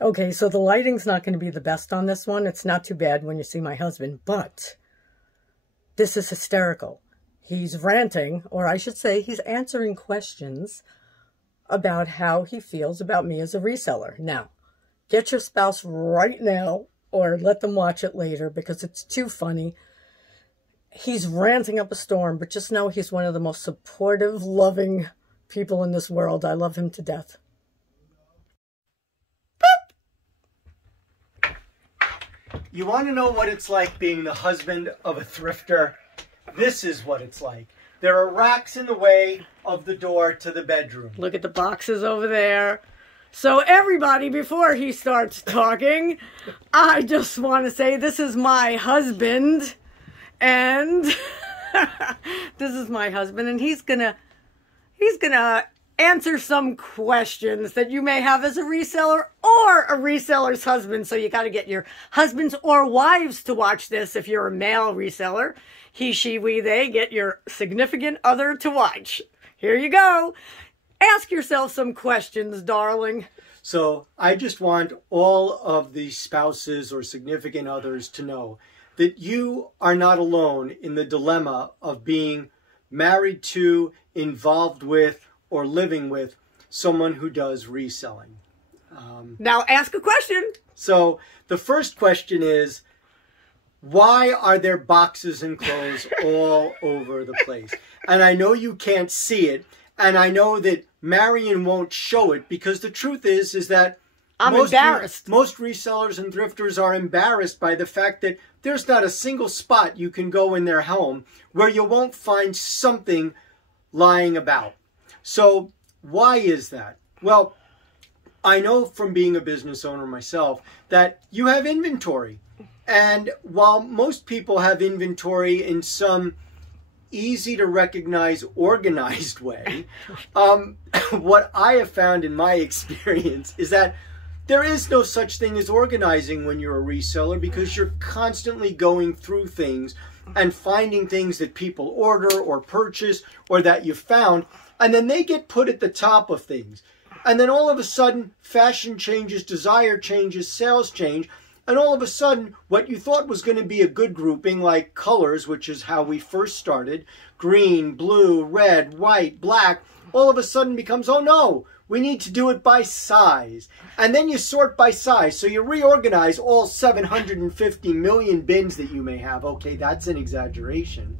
Okay, so the lighting's not going to be the best on this one. It's not too bad when you see my husband, but this is hysterical. He's ranting, or I should say he's answering questions about how he feels about me as a reseller. Now, get your spouse right now or let them watch it later because it's too funny. He's ranting up a storm, but just know he's one of the most supportive, loving people in this world. I love him to death. You want to know what it's like being the husband of a thrifter? This is what it's like. There are racks in the way of the door to the bedroom. Look at the boxes over there. So everybody, before he starts talking, I just want to say this is my husband. And this is my husband. And he's gonna answer some questions that you may have as a reseller or a reseller's husband. So you got to get your husbands or wives to watch this. If you're a male reseller, he, she, we, they, get your significant other to watch. Here you go. Ask yourself some questions, darling. So I just want all of the spouses or significant others to know that you are not alone in the dilemma of being married to, involved with, or living with someone who does reselling. Now ask a question. So the first question is, why are there boxes and clothes all over the place? And I know you can't see it, and I know that Marion won't show it because the truth is that I'm embarrassed. Most resellers and thrifters are embarrassed by the fact that there's not a single spot you can go in their home where you won't find something lying about. So why is that? Well, I know from being a business owner myself that you have inventory. And while most people have inventory in some easy to recognize, organized way, what I have found in my experience is that there is no such thing as organizing when you're a reseller because you're constantly going through things and finding things that people order or purchase or that you found, and then they get put at the top of things. And then all of a sudden, fashion changes, desire changes, sales change, and all of a sudden, what you thought was going to be a good grouping, like colors, which is how we first started, green, blue, red, white, black, all of a sudden becomes, oh no, we need to do it by size. And then you sort by size. So you reorganize all 750 million bins that you may have. Okay, that's an exaggeration.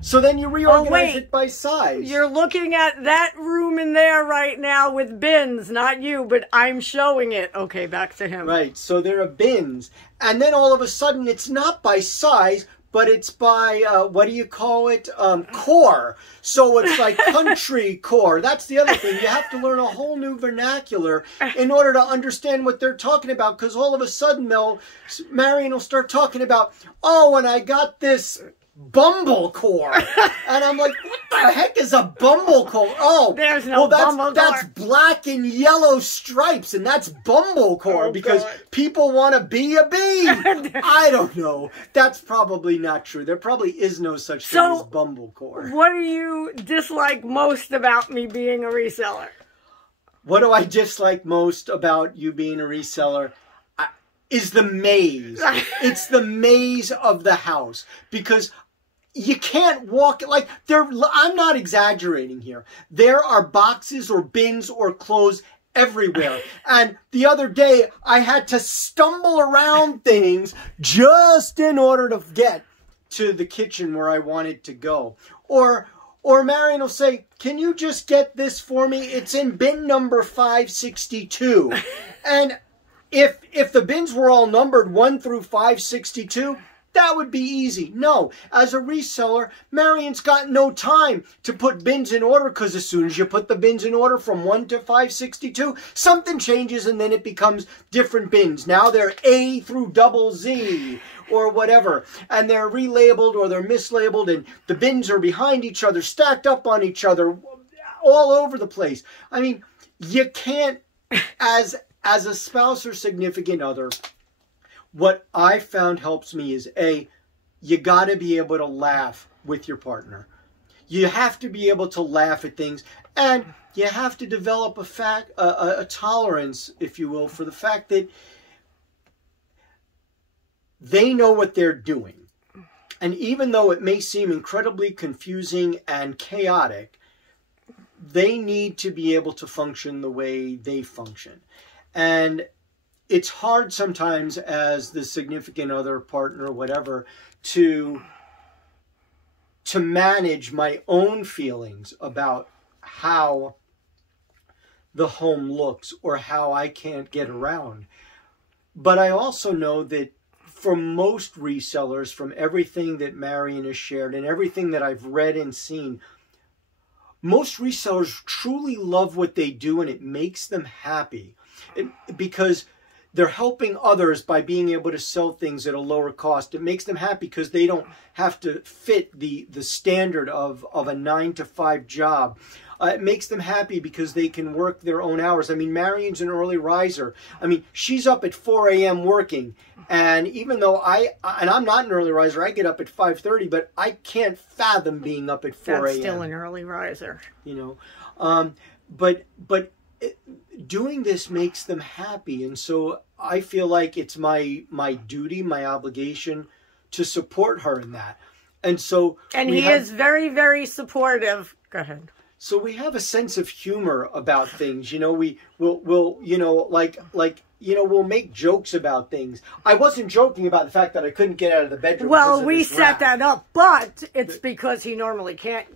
So then you reorganize it by size. You're looking at that room in there right now with bins, not you, but I'm showing it. Okay, back to him. Right, so there are bins. And then all of a sudden it's not by size, but it's by, what do you call it? Core. So it's like country core. That's the other thing. You have to learn a whole new vernacular in order to understand what they're talking about. Because all of a sudden, Marion will start talking about, oh, and I got this Bumble core. And I'm like, what the heck is a Bumble core? Oh, there's no Bumble core. That's black and yellow stripes, and that's Bumble core because people want to be a bee. I don't know. That's probably not true. There probably is no such thing as Bumble core. What do you dislike most about me being a reseller? What do I dislike most about you being a reseller? Is the maze. It's the maze of the house because you can't walk like there. I'm not exaggerating here. There are boxes or bins or clothes everywhere. And the other day I had to stumble around things just in order to get to the kitchen where I wanted to go. Or Marion will say, can you just get this for me? It's in bin number 562. And if the bins were all numbered 1 through 562, that would be easy. No, as a reseller, Marion's got no time to put bins in order because as soon as you put the bins in order from 1 to 562, something changes and then it becomes different bins. Now they're A through double Z or whatever, and they're relabeled or they're mislabeled, and the bins are behind each other, stacked up on each other, all over the place. I mean, you can't, as a spouse or significant other, what I found helps me is, you got to be able to laugh with your partner. You have to be able to laugh at things And you have to develop a tolerance, if you will, for the fact that they know what they're doing. And even though it may seem incredibly confusing and chaotic, they need to be able to function the way they function. And it's hard sometimes as the significant other, partner, whatever, to manage my own feelings about how the home looks or how I can't get around. But I also know that for most resellers, from everything that Marion has shared and everything that I've read and seen, most resellers truly love what they do, and it makes them happy because they're helping others by being able to sell things at a lower cost. It makes them happy because they don't have to fit the standard of a 9-to-5 job. It makes them happy because they can work their own hours. I mean, Marion's an early riser. I mean, she's up at 4 a.m. working. And even though I'm not an early riser, I get up at 5:30, but I can't fathom being up at 4 a.m. That's still an early riser. You know, but doing this makes them happy. And so I feel like it's my duty, my obligation to support her in that. And so... And he is very, very supportive. Go ahead. So we have a sense of humor about things, you know. We'll you know, we'll make jokes about things. I wasn't joking about the fact that I couldn't get out of the bedroom. Well, we set that up, but it's because he normally can't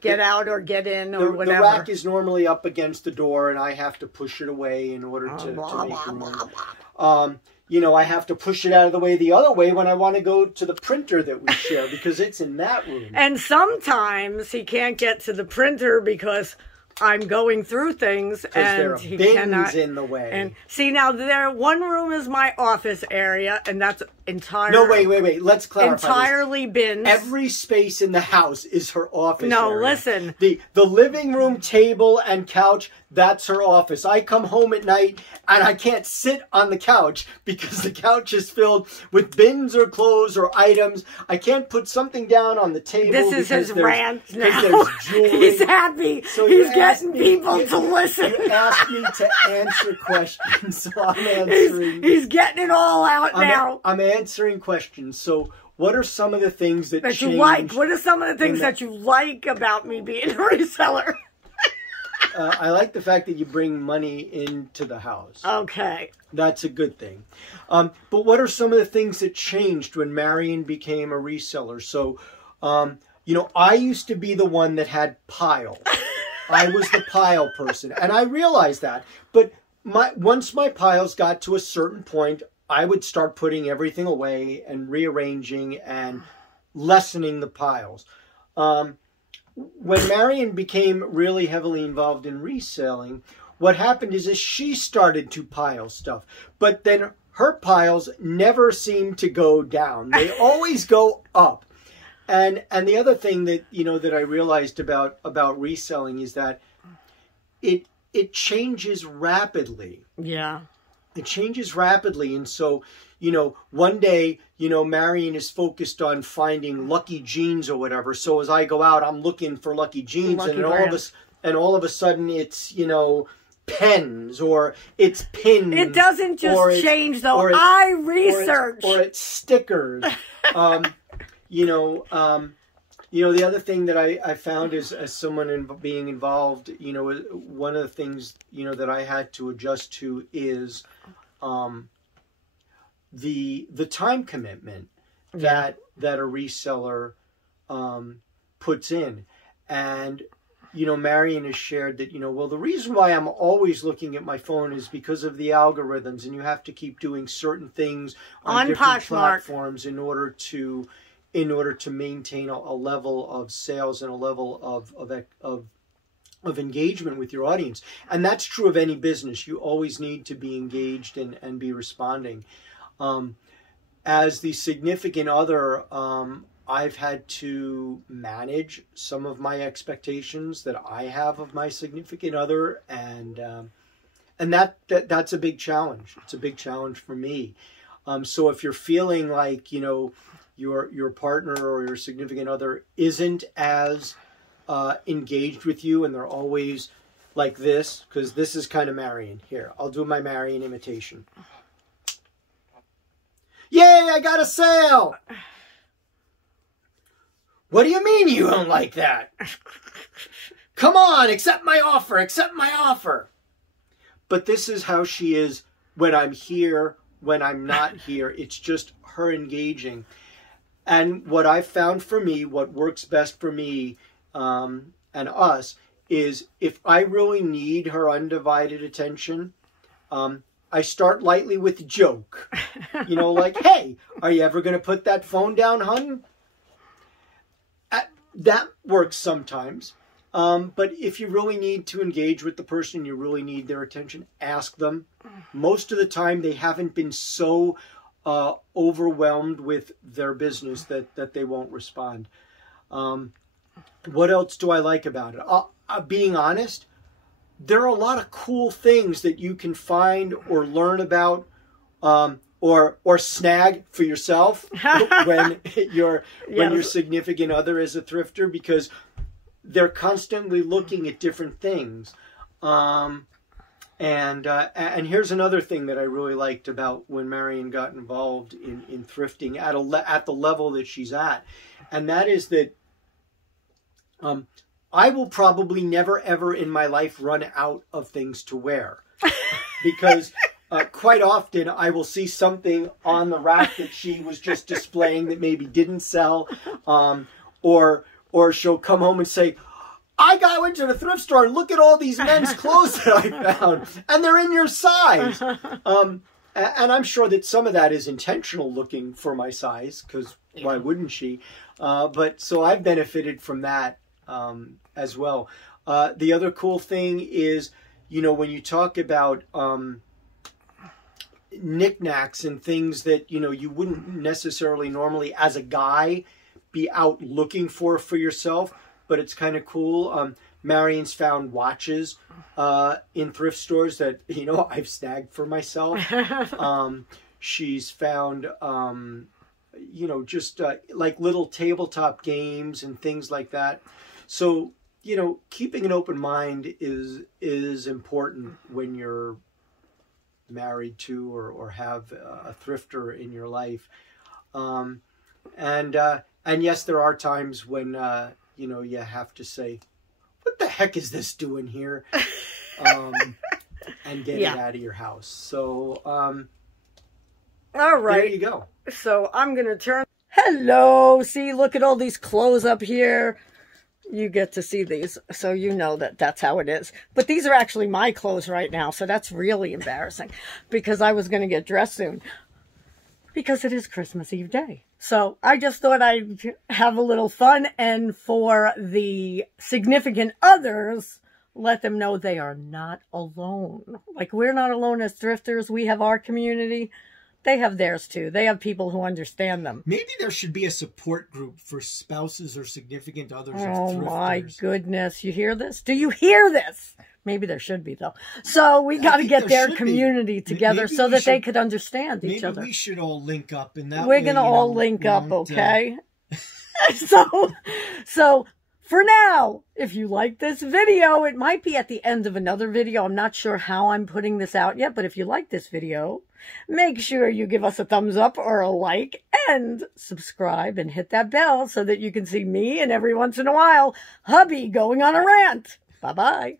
get out or get in or whatever. The rack is normally up against the door, and I have to push it away in order to make room. You know, I have to push it out of the way the other way when I want to go to the printer that we share because it's in that room. And sometimes he can't get to the printer because I'm going through things and he cannot. In the way. And see, now one room is my office area, and that's entirely. No, wait. Let's clarify. Entirely bins. Every space in the house is her office. No, area. Listen. The living room, table, and couch. That's her office. I come home at night and I can't sit on the couch because the couch is filled with bins or clothes or items. I can't put something down on the table. This is his rant now. There's jewelry. He's happy. So he's getting people to listen. You asked me to answer questions, so I'm answering. He's getting it all out now. I'm answering questions. So what are some of the things that you like? What are some of the things that you like about me being a reseller? I like the fact that you bring money into the house. Okay. That's a good thing. But what are some of the things that changed when Marion became a reseller? So, you know, I used to be the one that had piles. I was the pile person, and I realized that. But once my piles got to a certain point, I would start putting everything away and rearranging and lessening the piles. When Marion became really heavily involved in reselling, what happened is she started to pile stuff. But then her piles never seem to go down. They always go up. And the other thing that, you know, that I realized about reselling is that it changes rapidly. Yeah. It changes rapidly. And so, you know, one day, you know, Marion is focused on finding lucky jeans or whatever. So as I go out, I'm looking for lucky jeans, and all of a sudden it's, you know, pens or it's pins. It doesn't just change though. I research. Or it's stickers. You know, the other thing that I found is, as someone being involved, you know, one of the things, you know, that I had to adjust to is the time commitment that a reseller puts in. And, you know, Marion has shared that, you know, well, the reason why I'm always looking at my phone is because of the algorithms, and you have to keep doing certain things on different platforms in order to maintain a level of sales and a level of engagement with your audience. And that's true of any business. You always need to be engaged and be responding. As the significant other, I've had to manage some of my expectations that I have of my significant other, and that's a big challenge. It's a big challenge for me. So if you're feeling like, you know, your partner or your significant other isn't as engaged with you and they're always like this, because this is kind of Marion. Here, I'll do my Marion imitation. Yay, I got a sale! What do you mean you don't like that? Come on, accept my offer, accept my offer. But this is how she is when I'm here, when I'm not here. It's just her engaging. And what I've found for me, what works best for me and us, is if I really need her undivided attention, I start lightly with a joke. You know, like, hey, are you ever going to put that phone down, hun? That works sometimes. But if you really need to engage with the person, you really need their attention, ask them. Most of the time, they haven't been so overwhelmed with their business that they won't respond. What else do I like about it? Being honest, there are a lot of cool things that you can find or learn about or snag for yourself when your significant other is a thrifter, because they're constantly looking at different things. And here's another thing that I really liked about when Marion got involved in thrifting at the level that she's at, and that is that I will probably never ever in my life run out of things to wear, because quite often I will see something on the rack that she was just displaying that maybe didn't sell, or she'll come home and say, I went to the thrift store and look at all these men's clothes that I found, and they're in your size. And I'm sure that some of that is intentional, looking for my size, because why wouldn't she? But so I've benefited from that as well. The other cool thing is, you know, when you talk about knickknacks and things that, you know, you wouldn't necessarily normally as a guy be out looking for yourself, but it's kind of cool. Marion's found watches in thrift stores that, you know, I've snagged for myself. She's found, you know, just like little tabletop games and things like that. So, you know, keeping an open mind is important when you're married to or have a thrifter in your life. And yes, there are times when, you know, you have to say, what the heck is this doing here? And get it out of your house. So, all right. There you go. So I'm going to turn. Hello. See, look at all these clothes up here. You get to see these, so you know that that's how it is. But these are actually my clothes right now, so that's really embarrassing, because I was going to get dressed soon, because it is Christmas Eve day. So I just thought I'd have a little fun, and for the significant others, let them know they are not alone. Like, we're not alone as thrifters. We have our community. They have theirs too. They have people who understand them. Maybe there should be a support group for spouses or significant others of thrifters. Oh my goodness. You hear this? Do you hear this? Maybe there should be, though. So we got to get their community together so that they could understand each other. Maybe we should all link up in that way. We're going to all link up, okay? So for now, if you like this video, it might be at the end of another video. I'm not sure how I'm putting this out yet, but if you like this video, make sure you give us a thumbs up or a like and subscribe and hit that bell so that you can see me and every once in a while, hubby going on a rant. Bye-bye.